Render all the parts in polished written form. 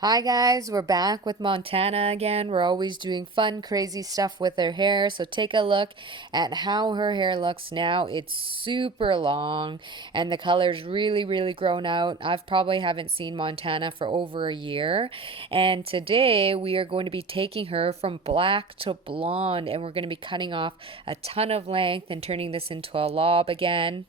Hi guys, we're back with Montana again. We're always doing fun, crazy stuff with her hair. So take a look at how her hair looks now. It's super long and the color's really grown out. I've probably haven't seen Montana for over a year. And today we are going to be taking her from black to blonde and we're going to be cutting off a ton of length and turning this into a lob again.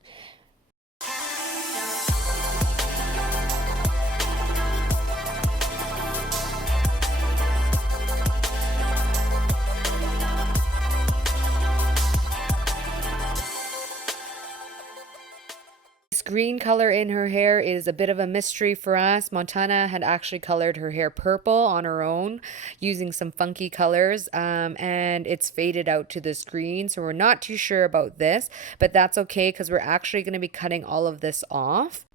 This green color in her hair is a bit of a mystery for us. Montana had actually colored her hair purple on her own using some funky colors, and it's faded out to this green. So we're not too sure about this, but that's okay because we're actually going to be cutting all of this off.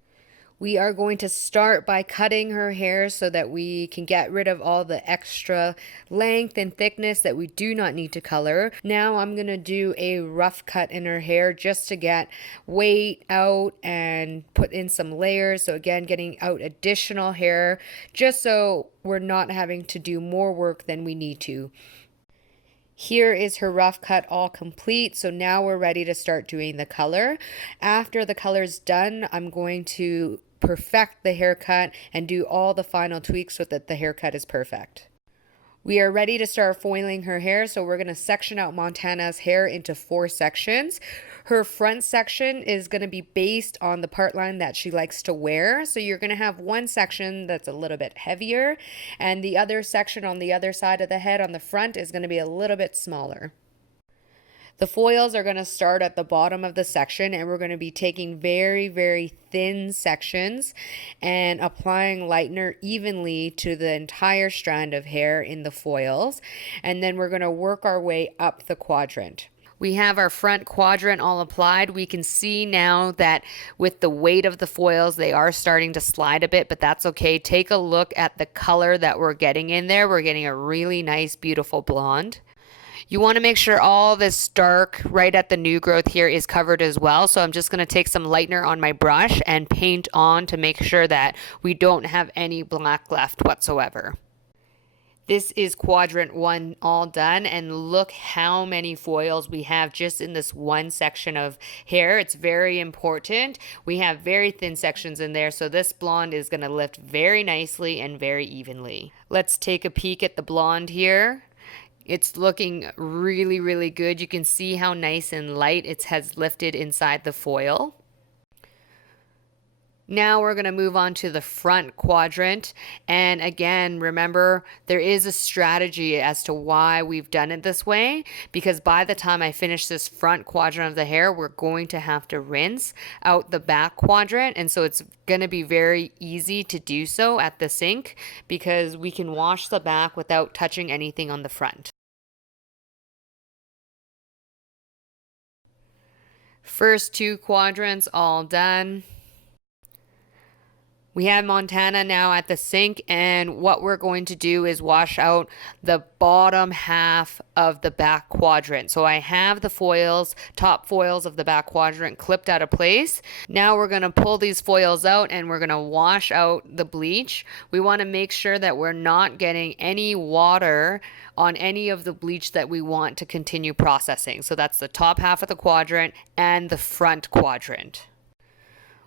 We are going to start by cutting her hair so that we can get rid of all the extra length and thickness that we do not need to color. Now I'm going to do a rough cut in her hair just to get weight out and put in some layers. So again, getting out additional hair just so we're not having to do more work than we need to. Here is her rough cut all complete. So now we're ready to start doing the color. After the color's done, I'm going to perfect the haircut and do all the final tweaks so that the haircut is perfect. We are ready to start foiling her hair, so we're going to section out Montana's hair into 4 sections. Her front section is going to be based on the part line that she likes to wear. So you're going to have one section that's a little bit heavier, and the other section on the other side of the head on the front is going to be a little bit smaller. The foils are going to start at the bottom of the section, and we're going to be taking very thin sections and applying lightener evenly to the entire strand of hair in the foils. And then we're going to work our way up the quadrant. We have our front quadrant all applied. We can see now that with the weight of the foils, they are starting to slide a bit, but that's okay. Take a look at the color that we're getting in there. We're getting a really nice, beautiful blonde. You want to make sure all this dark right at the new growth here is covered as well. So I'm just going to take some lightener on my brush and paint on to make sure that we don't have any black left whatsoever. This is quadrant 1 all done, and look how many foils we have just in this one section of hair. It's very important. We have very thin sections in there, so this blonde is going to lift very nicely and very evenly. Let's take a peek at the blonde here. It's looking really good. You can see how nice and light it has lifted inside the foil. Now we're going to move on to the front quadrant. And again, remember, there is a strategy as to why we've done it this way, because by the time I finish this front quadrant of the hair, we're going to have to rinse out the back quadrant. And so it's going to be very easy to do so at the sink because we can wash the back without touching anything on the front. First 2 quadrants all done. We have Montana now at the sink, and what we're going to do is wash out the bottom half of the back quadrant. So I have the foils, top foils of the back quadrant clipped out of place. Now we're going to pull these foils out and we're going to wash out the bleach. We want to make sure that we're not getting any water on any of the bleach that we want to continue processing. So that's the top half of the quadrant and the front quadrant.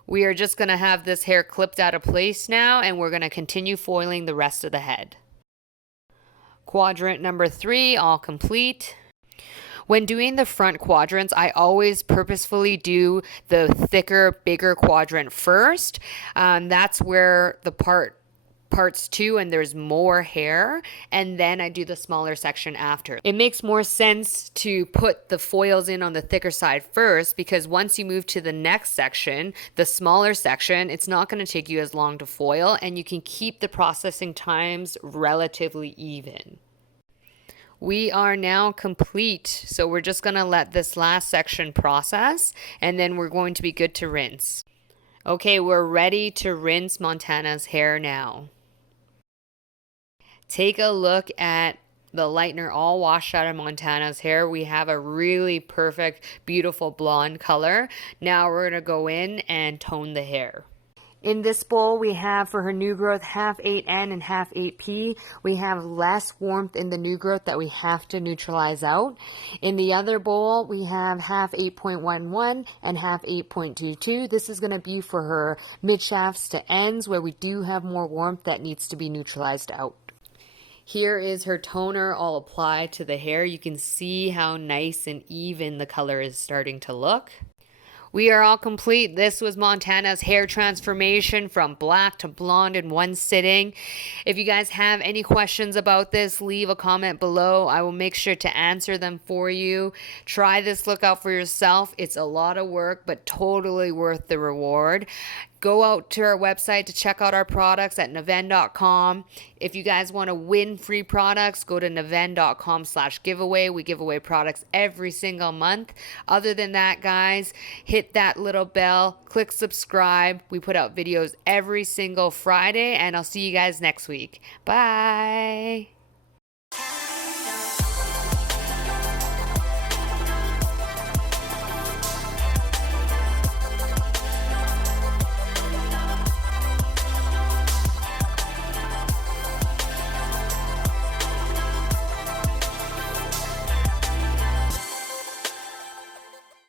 We are just going to have this hair clipped out of place now, and we're going to continue foiling the rest of the head. Quadrant number 3, all complete. When doing the front quadrants, I always purposefully do the thicker, bigger quadrant first. That's where the parts 2 and there's more hair, and then I do the smaller section after. It makes more sense to put the foils in on the thicker side first, because once you move to the next section, the smaller section, it's not going to take you as long to foil, and you can keep the processing times relatively even. We are now complete, so we're just going to let this last section process, and then we're going to be good to rinse. Okay, we're ready to rinse Montana's hair now. Take a look at the lightener all washed out of Montana's hair. We have a really perfect, beautiful blonde color. Now we're going to go in and tone the hair. In this bowl, we have for her new growth half 8N and half 8P. We have less warmth in the new growth that we have to neutralize out. In the other bowl, we have half 8.11 and half 8.22. This is going to be for her mid shafts to ends where we do have more warmth that needs to be neutralized out. Here is her toner all applied to the hair. You can see how nice and even the color is starting to look. We are all complete. This was Montana's hair transformation from black to blonde in one sitting. If you guys have any questions about this, leave a comment below. I will make sure to answer them for you. Try this look out for yourself. It's a lot of work, but totally worth the reward. Go out to our website to check out our products at nvenn.com. If you guys want to win free products, go to nvenn.com/giveaway. We give away products every single month. Other than that, guys, hit that little bell, click subscribe. We put out videos every single Friday, and I'll see you guys next week. Bye.